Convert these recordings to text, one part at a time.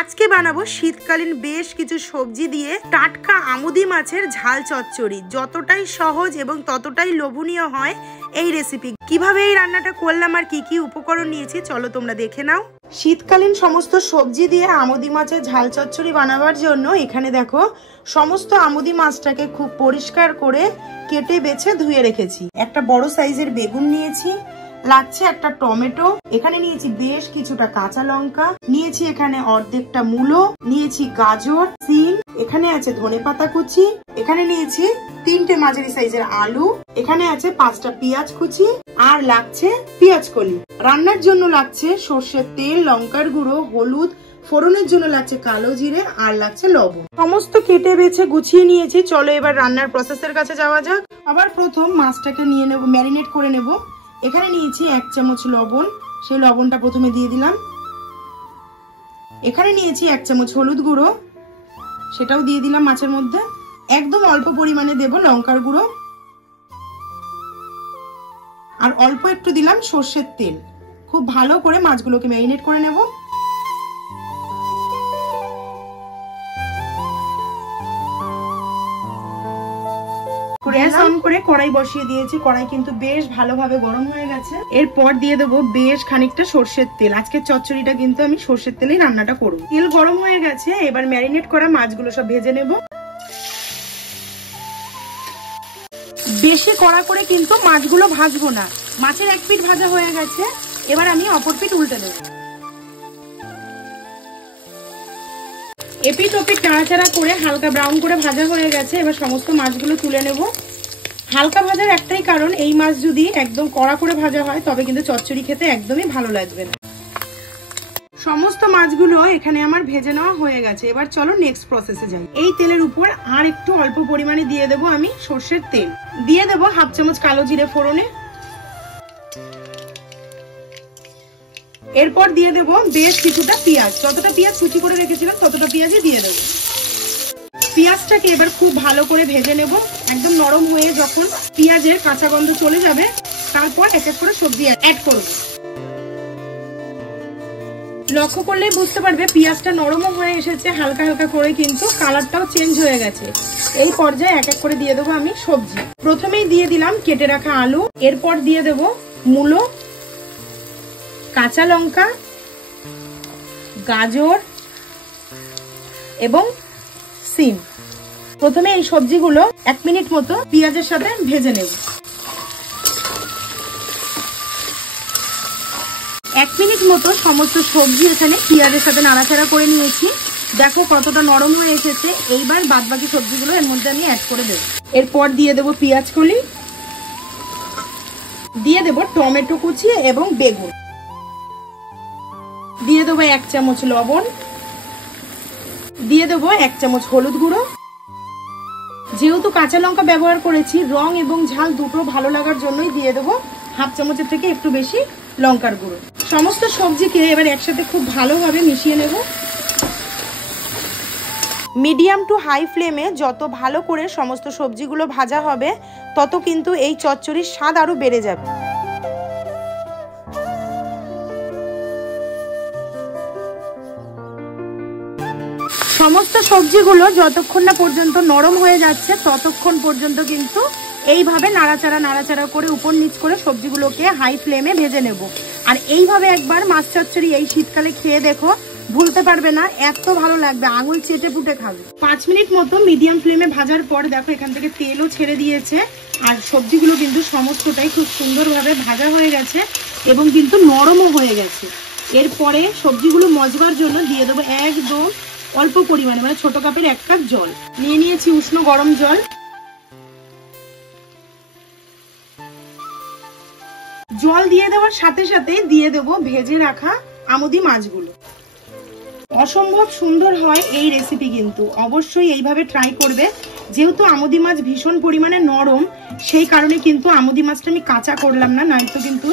আজকে বানাবো শীতকালীন বেশ কিছু সবজি দিয়ে টাটকা আমুদি মাছের ঝাল চচ্চড়ি। যতটাই সহজ এবং ততটাই লোভনীয় হয় এই রেসিপি। কিভাবে এই রান্নাটা করলাম আর কি কি উপকরণ নিয়েছি চলো তোমরা দেখে নাও। শীতকালীন সমস্ত সবজি দিয়ে আমুদি মাছের ঝাল চচ্চড়ি বানাবার জন্য এখানে দেখো সমস্ত আমুদি মাছটাকে খুব পরিষ্কার করে কেটে বেছে ধুয়ে রেখেছি। একটা বড় সাইজের বেগুন নিয়েছি, লাগছে একটা টমেটো, এখানে নিয়েছি বেশ কিছুটা কাঁচা লঙ্কা, নিয়েছি এখানে অর্ধেকটা মূলো, নিয়েছি গাজর, সিম, এখানে আছে ধনেপাতা কুচি, এখানে নিয়েছি 3টে মাঝারি সাইজের আলু, এখানে আছে 5টা পেঁয়াজ কুচি, আর লাগছে পেঁয়াজ কলি। রান্নার জন্য লাগছে সর্ষের তেল, লঙ্কার গুঁড়ো, হলুদ, ফোড়নের জন্য লাগছে কালো জিরে, আর লাগছে লবণ। সমস্ত কেটে বেছে গুছিয়ে নিয়েছি। চলো এবার রান্নার প্রসেসের কাছে যাওয়া যাক। আবার প্রথম মাছটাকে নিয়ে নেব, ম্যারিনেট করে নেব। এখানে নিয়েছি 1 চামচ লবণ, সেই লবণটা প্রথমে দিয়ে দিলাম। এখানে নিয়েছি 1 চামচ হলুদ গুঁড়ো, সেটাও দিয়ে দিলাম মাছের মধ্যে। একদম অল্প পরিমাণে দেব লঙ্কার গুঁড়ো, আর অল্প একটু দিলাম সর্ষের তেল। খুব ভালো করে মাছগুলোকে ম্যারিনেট করে নেব। গ্যাস অন করে কড়াই বসিয়ে দিয়েছি। কড়াই কিন্তু বেশ ভালোভাবে গরম হয়ে গেছে। এরপর দিয়ে দেবো বেশ খানিকটা সর্ষের তেল। আজকে চচ্চড়িটা কিন্তু আমি সর্ষের তেলেই রান্নাটা করব। তেল গরম হয়ে গেছে, এবার ম্যারিনেট করা মাছগুলো সব ভেজে নেব। বেশি কড়া করে কিন্তু মাছগুলো ভাজবো না। মাছের এক পিঠ ভাজা হয়ে গেছে, এবার আমি অপর পিঠ উল্টে দেবো। এপিঠ ওপিঠ নাড়াচাড়া করে হালকা ব্রাউন করে ভাজা হয়ে গেছে। এবার সমস্ত মাছগুলো তুলে নেব। হালকা ভাজার একটাই কারণ, এই মাছ যদি একদম কড়া করে ভাজা হয় তবে কিন্তু চচ্চড়ি খেতে একদমই ভালো লাগবে না। সমস্ত মাছগুলো এখানে আমার ভেজে নেওয়া হয়ে গেছে। এবার চলো নেক্সট প্রসেসে যাই। এই তেলের উপর আর একটু অল্প পরিমাণে দিয়ে দেবো আমি সর্ষের তেল। দিয়ে দেবো 1/2 চামচ কালো জিরে ফোড়নে। এরপর দিয়ে দেব বেশ কিছুটা পেঁয়াজ। যতটা পেঁয়াজ কুচি করে রেখেছিলাম ততটা পেঁয়াজই দিয়ে দেবো। পেঁয়াজটাকে এবার খুব ভালো করে ভেজে নেব। একদম নরম হয়ে যখন পেঁয়াজের কাঁচা গন্ধ চলে যাবে, তারপর এক এক করে সবজি অ্যাড করব। লক্ষ্য করলেই বুঝতে পারবে পেঁয়াজটা নরমও হয়ে এসেছে, হালকা হালকা করে কিন্তু কালারটাও চেঞ্জ হয়ে গেছে। এই পর্যায়ে এক এক করে দিয়ে দেবো আমি সবজি। প্রথমেই দিয়ে দিলাম কেটে রাখা আলু, এরপর দিয়ে দেব মূলো, কাঁচা লঙ্কা, গাজর এবং সিম। প্রথমে এই সবজিগুলো 1 মিনিট মতো পেঁয়াজের সাথে ভেজে নেব। 1 মিনিট মতো সমস্ত সবজি এখানে পেঁয়াজের সাথে নাড়াচাড়া করে নিয়েছি। দেখো কতটা নরম হয়ে এসেছে। এইবার বাদবাকি সবজিগুলো এর মধ্যে আমি অ্যাড করে দেব। এরপর দিয়ে দেব পেঁয়াজ কলি, দিয়ে দেব টমেটো কুচি এবং বেগুন, দিয়ে দেবো 1 চামচ লবণ, দিয়ে দেবো 1 চামচ হলুদ গুঁড়ো। যেহেতু কাঁচা লঙ্কা ব্যবহার করেছি, রং এবং ঝাল দুটো ভালো লাগার জন্যই দিয়ে দেবো 1/2 চামচের থেকে একটু বেশি লঙ্কার গুঁড়ো। সমস্ত সবজিকে এবার একসাথে খুব ভালোভাবে মিশিয়ে নেব। মিডিয়াম টু হাই ফ্লেমে যত ভালো করে সমস্ত সবজিগুলো ভাজা হবে, তত কিন্তু এই চচ্চড়ির স্বাদ আরো বেড়ে যাবে। সমস্ত সবজিগুলো যতক্ষণ না পর্যন্ত নরম হয়ে যাচ্ছে ততক্ষণ পর্যন্ত কিন্তু এইভাবে নাড়াচাড়া করে উপর নিচ করে সবজিগুলোকে হাই ফ্লেমে ভেজে নেব। আর এইভাবে একবার মাছ চচ্চড়ি এই শীতকালে খেয়ে দেখো, ভুলতে পারবে না, এত ভালো লাগবে, আঙুল চেটে পুটে খাবে। 5 মিনিট মতো মিডিয়াম ফ্লেমে ভাজার পর দেখো এখান থেকে তেলও ছেড়ে দিয়েছে, আর সবজিগুলো কিন্তু সমস্তটাই খুব সুন্দরভাবে ভাজা হয়ে গেছে এবং কিন্তু নরমও হয়ে গেছে। এরপরে সবজিগুলো মজবার জন্য দিয়ে দেবো একদম অল্প পরিমাণে, মানে ছোট কাপের 1 কাপ জল নিয়ে নিয়েছি, উষ্ণ গরম জল। জল দিয়ে দেওয়ার সাথে সাথে দিয়ে দেবো ভেজে রাখা আমুদি মাছগুলো। অসম্ভব সুন্দর হয় এই রেসিপি, কিন্তু অবশ্যই এইভাবে ট্রাই করবে। যেহেতু আমুদি মাছ ভীষণ পরিমাণে নরম, সেই কারণে কিন্তু আমুদি মাছটা আমি কাঁচা করলাম না, নয়তো কিন্তু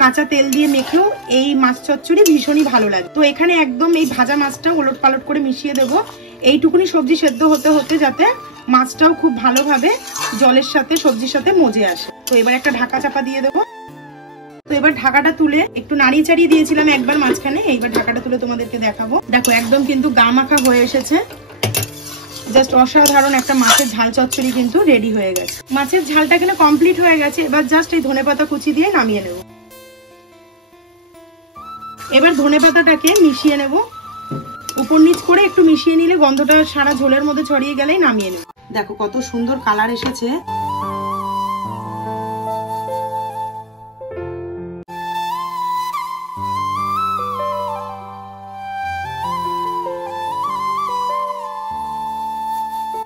কাঁচা তেল দিয়ে মেখেও এই মাছ চচ্চড়ি ভীষণই ভালো লাগে। তো এখানে একদম এই ভাজা মাছটা ওলট পালট করে মিশিয়ে দেবো। এইটুকুনি সবজি সেদ্ধ হতে হতে যাতে মাছটাও খুব ভালোভাবে জলের সাথে সবজির সাথে মজে আসে। তো এবার একটা ঢাকা চাপা দিয়ে দেবো। তো এবার ঢাকাটা তুলে একটু নাড়িয়ে চাড়িয়ে দিয়েছিলাম একবার মাঝখানে, এইবার ঢাকাটা তুলে তোমাদেরকে দেখাবো। দেখো একদম কিন্তু গা মাখা হয়ে এসেছে, জাস্ট অসাধারণ একটা মাছের ঝাল চচ্চড়ি কিন্তু রেডি হয়ে গেছে। মাছের ঝালটা কিন্তু কমপ্লিট হয়ে গেছে, এবার জাস্ট এই ধনেপাতা কুচি দিয়ে নামিয়ে নেব। এবার ধনেপাতাটাকে মিশিয়ে নেব, উপর নিচ করে একটু মিশিয়ে নিলে গন্ধটা সারা ঝোলের মধ্যে ছড়িয়ে গেলেই নামিয়ে নেব। দেখো কত সুন্দর কালার এসেছে।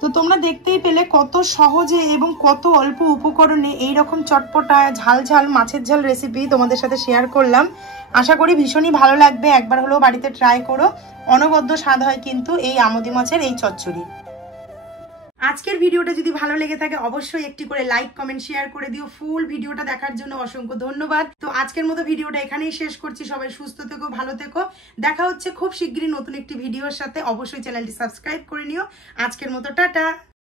তো তোমরা দেখতেই পেলে কত সহজে এবং কত অল্প উপকরণে এইরকম চটপটা ঝাল ঝাল মাছের ঝাল রেসিপি তোমাদের সাথে শেয়ার করলাম। আশা করি ভীষণই ভালো লাগবে, একবার হলেও বাড়িতে ট্রাই করো। অনবদ্য স্বাদ হয় কিন্তু এই আমুদি মাছের এই চচ্চড়ি। আজকের ভিডিওটা যদি ভালো লেগে থাকে অবশ্যই একটি করে লাইক কমেন্ট শেয়ার করে দিও। ফুল ভিডিওটা দেখার জন্য অসংখ্য ধন্যবাদ। তো আজকের মতো ভিডিওটা এখানেই শেষ করছি। সবাই সুস্থ থেকো, ভালো থেকো। দেখা হচ্ছে খুব শীঘ্রই নতুন একটি ভিডিওর সাথে। অবশ্যই চ্যানেলটি সাবস্ক্রাইব করে নিও। আজকের মতো টাটা।